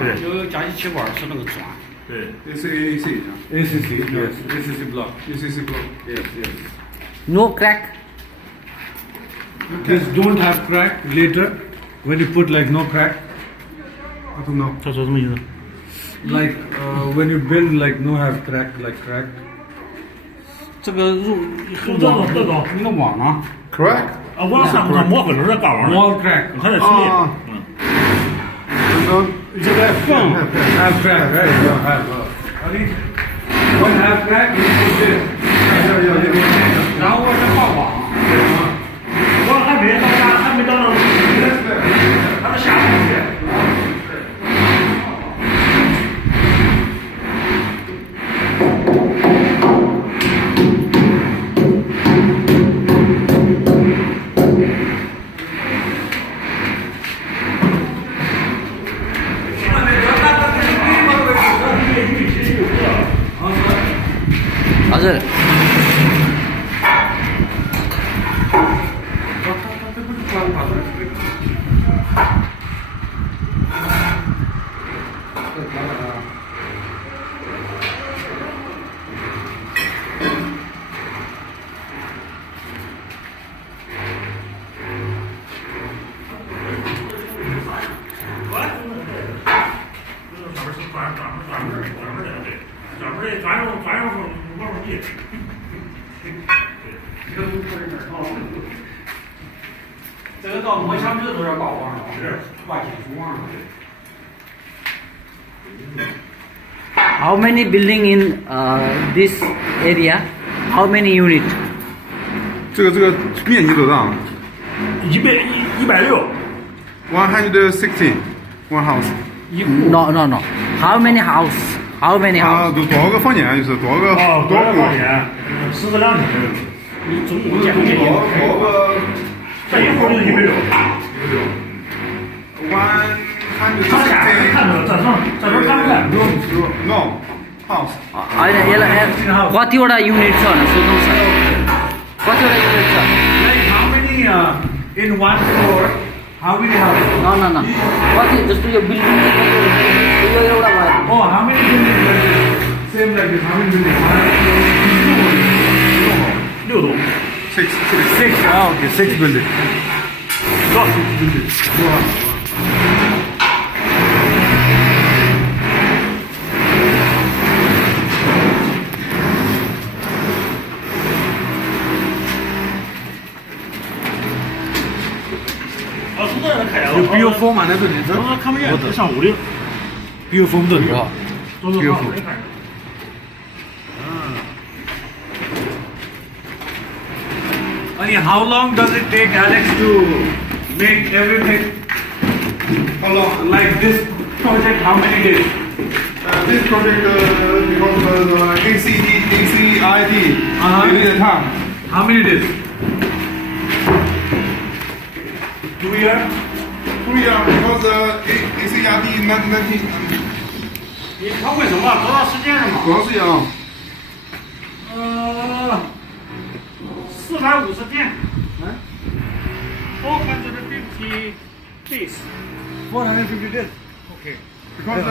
对有加气气管是那个转。对 ACC yes ACC block ACC block yes yes. No crack. This don't have crack later when you put like no crack. I don't know. 他说什么意思？ Like when you build like no have crack like crack. 这个这种那个网呢 Crack? 啊，往上不摸可能是高网 Wall crack. 还得吃力。嗯， So that phone have crack right? Yeah, have. When have crack you put this. 然后再画网。我还没到家，还没到那，还是下午去。 맞아요.这个到摸墙壁都要搞网了，挂金属网了。 How many building in this area? How many unit? 这个面积多大160。 ？160 one house。 No, no, no. How many house? How many 啊， house? 多少个房间？就是多少个？哦，多少房间？10个2厅。你总共建面积多少个？这一户就160。 他家看着这上看不见。 No house。 कतिवटा unit छ भने सोध्नुहोस् न कतिवटा unit छ Like how many in one floor? How many houses? न न न कति जस्तो यो बिल्डिङ यो एउटा भयो Oh, how many buildings like this? Same like this. How many buildings? 6栋。 Six. Six. Ah, okay, six buildings. 啊，从这儿开了。 有比有风吗？那是你这我看不见，这上屋里。比有风的是吧？都是上屋里看。 I mean, how long does it take Alex to make everything? How long? Like this project, how many days? This project because ACID you need time. How many days? 2 years? 2 years because ACID nothing 他为什么多长时间了嘛？多长时间啊？ 450天。450 days. 450 days. Because